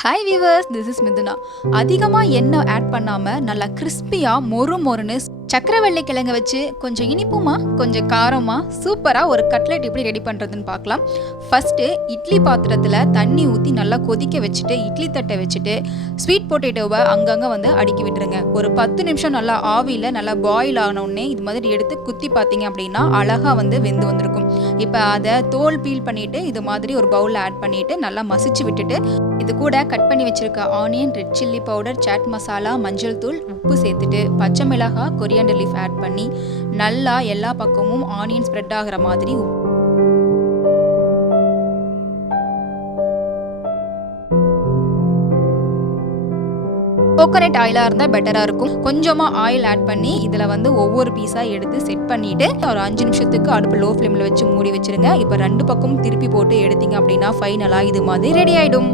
Hi viewers, this is Mithuna. அதிகமாக எண்ணெய் add பண்ணாமல் நல்லா கிறிஸ்பியாக மொறுன்னு சக்கரவள்ளி கிழங்க வச்சு கொஞ்சம் இனிப்புமா கொஞ்சம் காரமா சூப்பராக ஒரு கட்லெட் எப்படி ரெடி பண்ணுறதுன்னு பார்க்கலாம். ஃபஸ்ட்டு இட்லி பாத்திரத்தில் தண்ணி ஊற்றி நல்லா கொதிக்க வச்சுட்டு இட்லி தட்டை வச்சுட்டு ஸ்வீட் பொட்டேட்டோவை அங்கங்கே அடுக்கி விட்டுருங்க. ஒரு 10 நிமிஷம் நல்லா ஆவியில் நல்லா பாயில் ஆனோடனே இது மாதிரி எடுத்து குத்தி பார்த்தீங்க அப்படின்னா அழகாக வெந்து வந்திருக்கும். இப்போ அதை தோல் பீல் பண்ணிவிட்டு இது மாதிரி ஒரு பவுலில் ஆட் பண்ணிவிட்டு நல்லா மசிச்சு விட்டுட்டு இது கூட கட் பண்ணி வச்சுருக்க onion, red chilli powder, chaat masala, மஞ்சள் தூள், உப்பு சேர்த்துட்டு பச்சை மிளகாய், கொரியாண்டர் லீஃப் ஆட் பண்ணி நல்லா எல்லா பக்கமும் ஆனியன் ஸ்ப்ரெட் ஆகிற மாதிரி கோகோனட் ஆயிலாக இருந்தால் பெட்டராக இருக்கும். கொஞ்சமாக ஆயில் ஆட் பண்ணி இதில் ஒவ்வொரு பீஸாக எடுத்து செட் பண்ணிவிட்டு ஒரு 5 நிமிஷத்துக்கு அடுப்பு லோ ஃப்ளேமில் வச்சு மூடி வச்சுருங்க. இப்போ 2 பக்கமும் திருப்பி போட்டு எடுத்தீங்க அப்படின்னா ஃபைனலாக இது மாதிரி ரெடி ஆகிடும்.